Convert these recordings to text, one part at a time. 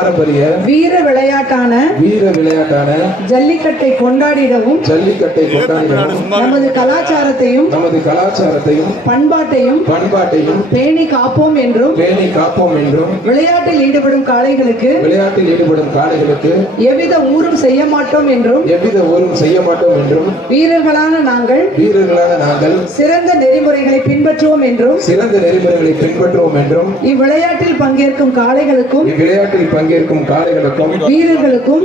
பாரம்பரிய வீர விளையாட்டான ஜல்லிக்கட்டை கொண்டாடிடவும் நமது கலாச்சாரத்தையும் பண்பாட்டையும் பேணி காப்போம் என்றும் விளையாட்டில் ஈடுபடும் காளைகளுக்கு எவ்வித ஊரும் செய்ய மாட்டோம் என்றும் வீரர்களான நாங்கள் சிறந்த நெறிமுறைகளை பின்பற்றுவோம் என்றும் இவ்விளையாட்டில் பங்கேற்கும் காளைகளுக்கும் வீரர்களுக்கும்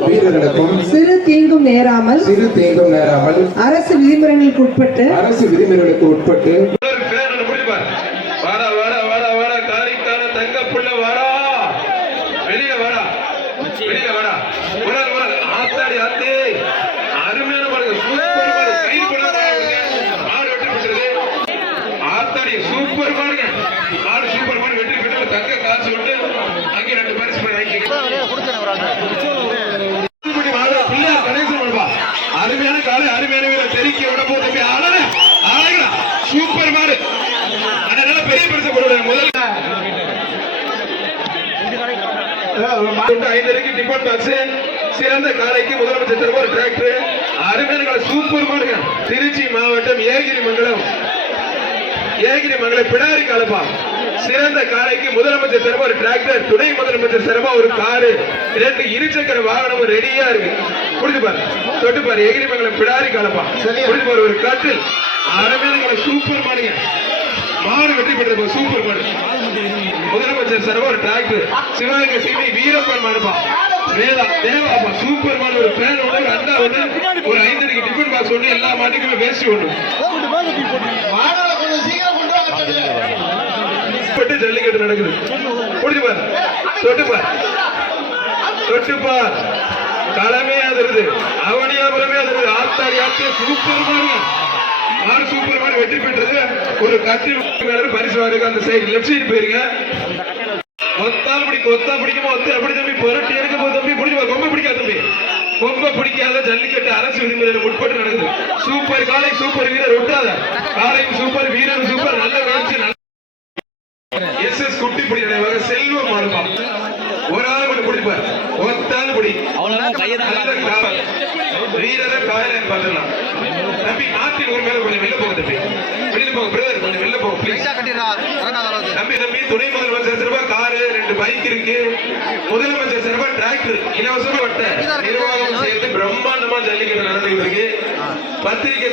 சிறு தீங்கும் நேராமல் அரசு விதிமுறைகளுக்கு உட்பட்டு அருமையான காலை அருமையான வீரர் தெரிக்க விட போது சூப்பர் மாடு அதனால பெரிய பரிசு கொடுங்க. முதல்ல 5 டிபன் பாக்ஸ் சிறந்த காலைக்கு முதலமைச்சர் தரப்பு ஒரு டிராக்டர் அருமையான காலை சூப்பர் மாடுங்க. திருச்சி மாவட்டம் ஏகிரி மங்கலம் பிடாரி காலப்பா சிறந்த காலைக்கு முதலமைச்சர் தரப்பு ஒரு டிராக்டர் துணை முதலமைச்சர் தரப்பா ஒரு காரு 2 இருசக்கர வாகனம் ரெடியா இருக்கு. புரிஞ்சு பாரு தொட்டு பாரு எகிரி மங்கலம் பிடாரி காலப்பா புரிஞ்சு பாரு ஒரு கட்டில் அருமையான சூப்பர் மாடுங்க. மாடு வெற்றி பெற்றது சூப்பர் மாடு முதலமைச்சர் தரப்பா ஒரு டிராக்டர் சிவகங்கை சிவி வீரப்பன் மாடுப்பா தேவாப்பா சூப்பர் மாடு ஒரு பேன் ஒன்று அண்டா ஒன்று ஒரு 5 டிபன் பாக்ஸ் ஒன்று எல்லா மாட்டுக்குமே வேஸ்ட் ஒன்று ஜல்லிக்கட்டு நடக்குது. புரிஞ்சுப்பார் தொட்டுப்பார் களமே அதிருது அவனியாபுரமே அதிருது ஆத்தாடி ஆத்திய சூப்பர் மாடு சூப்பர் மாடு வெற்றி பெற்றது ஒரு கட்டில் பரிசு வாருக்கு அந்த சைடு லெப்ட் சைடு போயிருங்க. ஒத்தால் பிடிக்குமா எப்படி தம்பி புரட்டி எடுக்க போது தம்பி புரிஞ்சுப்பா ரொம்ப பிடிக்காது தம்பி ரொம்ப பிடிக்காத ஜல்லிக்கட்டு அரசு விதிமுறையில் உட்பட்டு நடக்குது. சூப்பர் காலை சூப்பர் வீரர் ஒட்டாத காலையும் சூப்பர் வீரர் சூப்பர் நல்ல வளர்ச்சி எஸ்எஸ் குட்டி பிடிக்கிற செல்வம் மாடுப்பா ஒரு ஆள் மட்டும் பிடிப்பார் ஒத்தால் பிடி வீரரை காயலை பார்த்துடலாம் தம்பி நாட்டின் ஒரு மேல கொஞ்சம் வெளில போக தம்பி வெளியில போக பிரதர் கொஞ்சம் வெளில போக ப்ளீஸ் தம்பி துணை முதலமைச்சர் சிறப்பா காரு 2 பைக் இருக்கு முதலமைச்சர் சிறப்பா டிராக்டர் இலவசமா வட்ட நிர்வாகம் சேர்த்து பிரம்மாண்டமா ஜல்லிக்கட்டு நடந்துட்டு இருக்கு. பத்திரிகை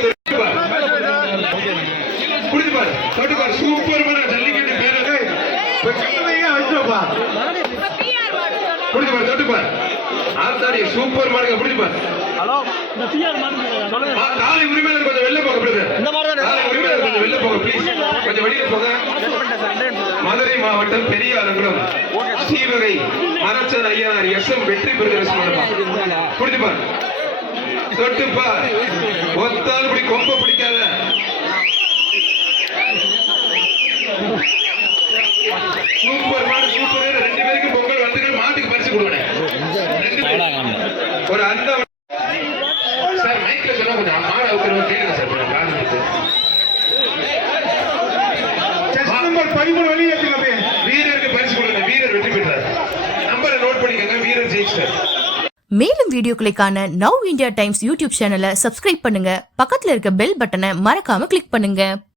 புரிஞ்சுப்பாரு தொட்டுப்பாரு சூப்பர் மேன ஜல்லிக்கட்டு பேரு புரிஞ்சுப்பாரு தொட்டுப்பாரு ஆத்தாடி சூப்பர் மாடுங்க புரிஞ்சுப்பாரு காலை உரிமையாளர் கொஞ்சம் வெளில போக காலை உரிமையாளர் கொஞ்சம் வெளில போக ப்ளீஸ் கொஞ்சம் வெளியே போக. மதுரை மாவட்டம் பெரியாரங்குளம் ஸ்ரீவகை மரச்சன் ஐயனார் எஸ்எம் வெற்றி பெறுகிற புரிஞ்சுப்பார் தொட்டுப்பார் ஒத்தால் பிடி கொம்ப பிடிக்காத சூப்பர் மாடு சூப்பர் 2 பேருக்கு பொங்கல் வாழ்த்துக்கள் மாட்டுக்கு பரிசு கொடுக்கணும். ஒரு அந்த சார் மைக்ல சொன்னா கொஞ்சம் மாடு அவுக்கிறவங்க கேளுங்க சார் நம்பர் 13 வெளியேற்றுங்க வீரருக்கு பரிசு கொடுங்க. வீரர் வெற்றி பெற்றார் நம்பரை நோட் பண்ணிக்கங்க வீரர் ஜெயிச்சார். மேலும் வீடியோக்களை காண நவ் இந்தியா டைம்ஸ் யூடியூப் சேனலை சப்ஸ்கிரைப் பண்ணுங்க. பக்கத்துல இருக்க பெல் பட்டனை மறக்காம கிளிக் பண்ணுங்க.